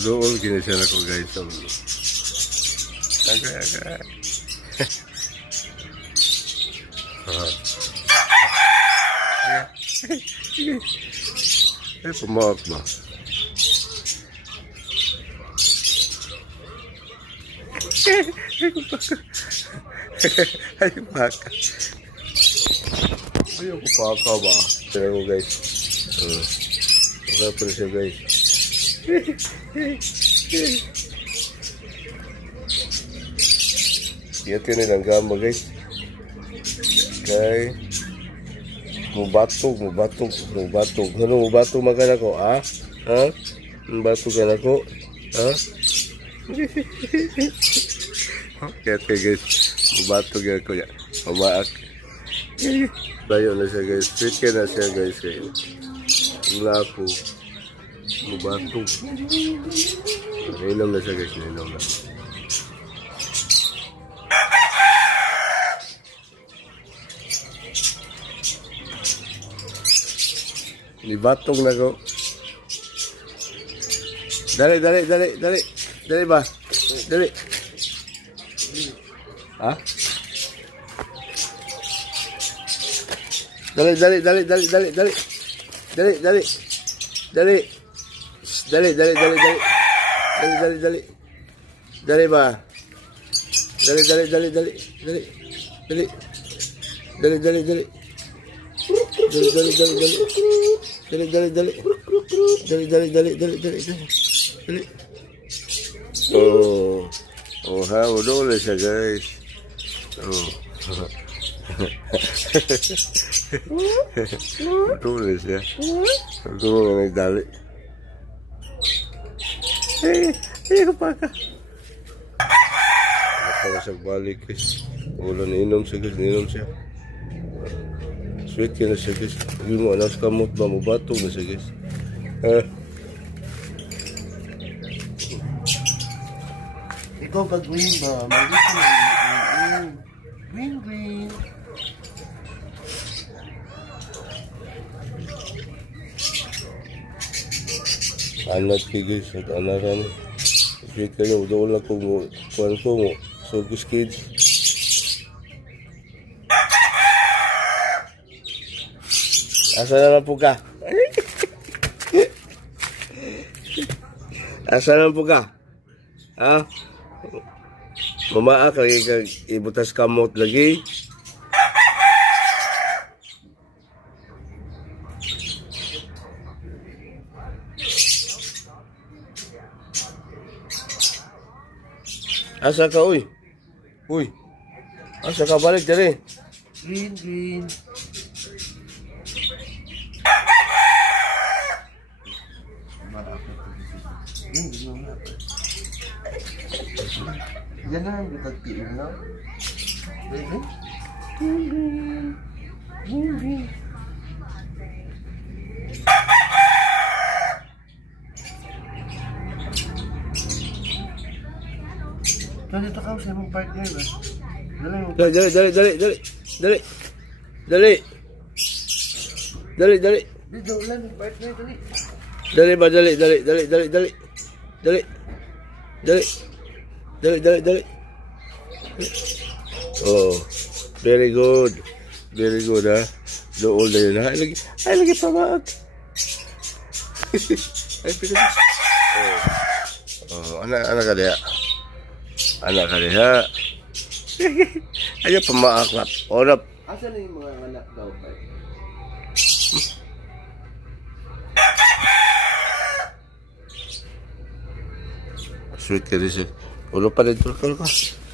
Dool kinisiyan ako guys. Agay. Ay, pumaak ba? Ay, baka. Ayaw ko paka ba? Tignan mo guys. Masarap pa rin siya guys. Iyat ka nilang gama guys. Okay. Mubatog. Ano mubatog magana ko, ha? Ha? Mubatog ka na ko? Ha? Iyat ka guys. Mubatog yan ko yan. Pamaak. Tayo na siya guys. Sweet ka na siya guys. Wala ko. Mubatog. Nainom na siya guys. Nainom na. Nibatog na ko. Dali ba? Dali. Ha? Dali. Dali ba? Dali. Oh, ha, udah siya guys. Oh. Udah siya. Udah na nagdali. Ay, kapaka. Nakawasag balik guys. Ulan inom siya. Sweet ka na siya guys. Hindi mo alas kamot ba mo batong na siya guys. Ikaw pag green ba? Green. Anak ka guys. At anaran. Sweet ka na. Udaw lang ko mo. Kuhan ko mo. Circus kids. Asa na lang po ka? Asa na lang po ka? Ha? Mamaak lagi kag ibutas kamot lagi. Asa ka uy? Asa ka balik dali? Green. Yan na yung tagpiin na. Baby? Green. Dito ka sa mong partner ba? Dali. Dito ulan yung partner dali. Dali. Oh, very good ha. Dool na yun ha. Ay lagi pamaag. Ay pinag. Oh, anak ka diha. Ayaw pamaak na. Orap. Asa na yung mga anak daw ba? Sweet ka rin siya. Ulo pa rin.